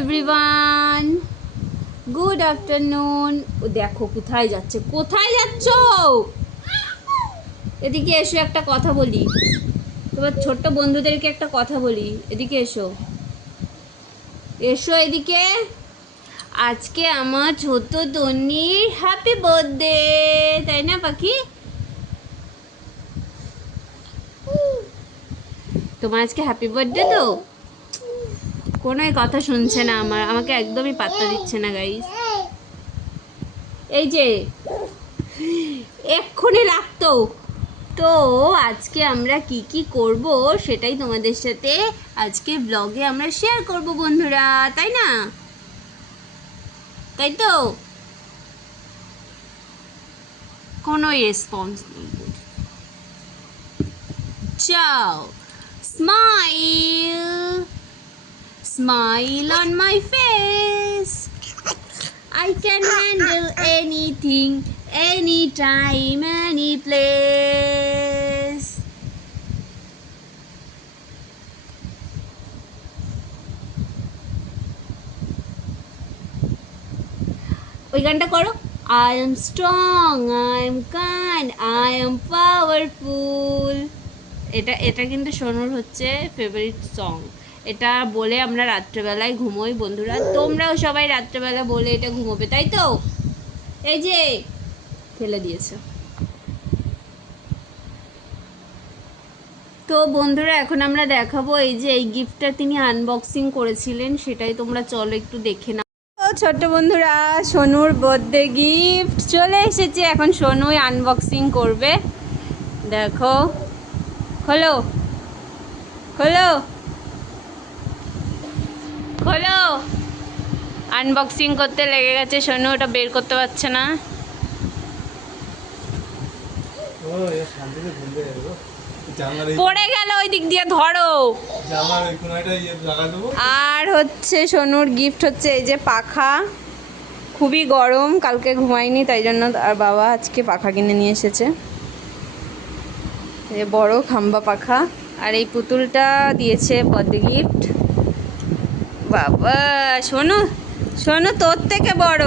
Everyone, good afternoon. ও দেখো কোথায় যাচ্ছে, কোথায় যাচ্ছ? এদিকে এসো, একটা কথা বলি। তোমার ছোট্ট বন্ধুদেরকে একটা কথা বলি, এদিকে এসো, এসো এদিকে। আজকে আমার ছোট তন্নির হ্যাপি বার্থডে, তাই না পাখি? তোমার আজকে হ্যাপি বার্থডে তো? কোনো কথা শুনছে না, আমাকে একদমই পাত্তা দিচ্ছে না গাইস। এই যে এক্ষুনি লাগতো। তো আজকে আমরা কি কি করব সেটাই তোমাদের সাথে আজকে ব্লগে আমরা শেয়ার করব বন্ধুরা, তাই না? তাই তো? কোনো রেসপন্স নেই। চাও, smile, smile on my face. I can handle anything, anytime, any place. ওই গানটা করো। I am strong, I am kind, I am powerful. এটা কিন্তু সোনুর হচ্ছে ফেভারিট সং। এটা বলে আমরা রাত্রেবেলায় ঘুমোই বন্ধুরা। তোমরাও সবাই রাত্রেবেলা বলে এটা ঘুমোবে, তাই তো? এই যে ফেলে দিয়েছে। তো বন্ধুরা এখন আমরা দেখাবো এই যে এই গিফটটা তিনি আনবক্সিং করেছিলেন, সেটাই তোমরা চলো একটু দেখে নাও। ছোট্ট বন্ধুরা, সোনুর বার্থডে গিফট চলে এসেছে, এখন সোনুই আনবক্সিং করবে। দেখো, খোলো খোলো খোলো। আনবক্সিং করতে লেগে গেছে সোনু, ওটা বের করতে পারছে না। পড়ে গেল ওই দিক দিয়ে, ধরো। আর হচ্ছে সোনুর গিফট হচ্ছে এই যে পাখা। খুবই গরম, কালকে ঘুমাইনি তাই জন্য আর বাবা আজকে পাখা কিনে নিয়ে এসেছে, এই বড় খাম্বা পাখা। আর এই পুতুলটা দিয়েছে বার্থডে গিফট। বাবা সোনু, সোনু তোর থেকে বড়।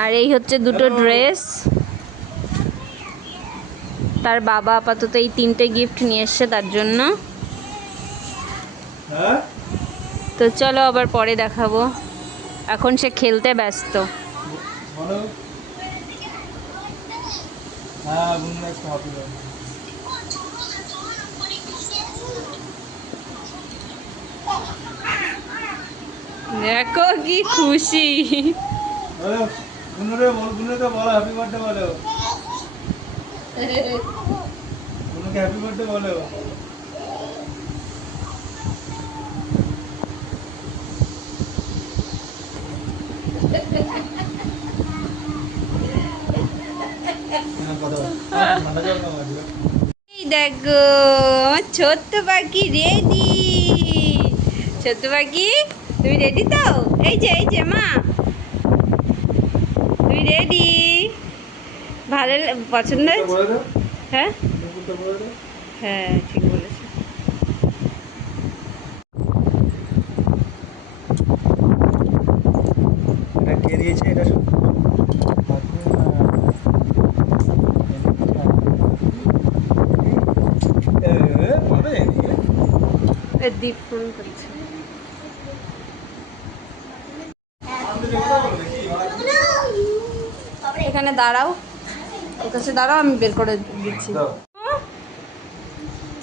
আর এই হচ্ছে দুটো ড্রেস। তার বাবা আপাতত এই তিনটে গিফট নিয়ে এসছে তার জন্য। তো চলো আবার পরে দেখাবো, এখন সে খেলতে ব্যস্ত। দেখো কি খুশি। দেখো আমার ছোট্ট পাখি রেডি। ছোট্ট পাখি তুমি রেডি তো? এই যে মা, তুমি রেডি? ভালো পছন্দ হয়েছে? হ্যাঁ হ্যাঁ ঠিক বলেছো। এটা কে দিয়েছে? এটা দীপ ফোন করছে। এখানে দাঁড়াও, ওর কাছে দাঁড়াও, আমি বের করে দিচ্ছি।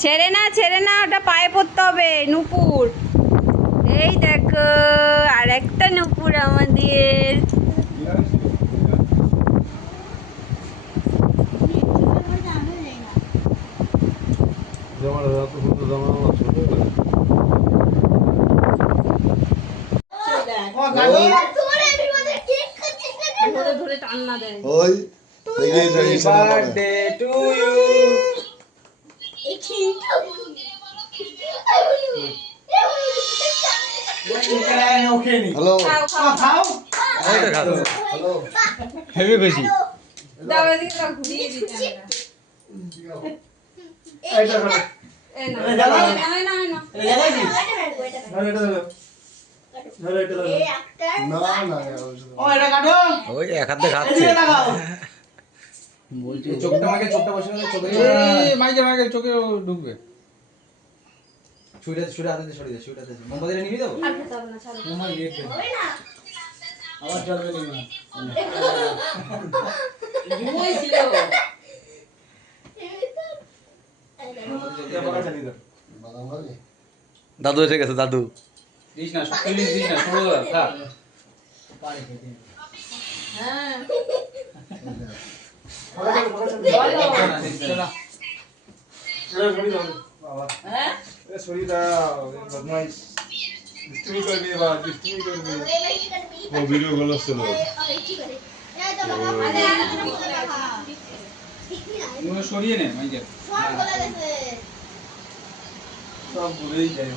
ছেড়ে না ছেড়ে না, ওটা পায়ে পড়তে হবে। নূপুর, এই দেখো আর একটা নূপুর আমাদের। ধরে টান্না দেয়। Birthday to you. হ্যালো, খাও। হ্যালো, হেভি খুশি। দাও এদিকে, ঘুরিয়ে দিতে। ওই এক হাতে খাচ্ছে বলছি চোখটা বসে গেলে চোখে মাইকেল চোখে ঢুকবে। ছুরিটা হাতে দিয়ে সরিয়ে দে, ছুরিটা হাতে মোমবাতিটা নিয়ে দেবো। আবার চলবে না। দাদু এসে গেছে দাদু দিস না, শক্তি দিস না, ছোট দাদা খা। তুমি সরিয়ে নে মাইকেল। সব ভুলেই যাই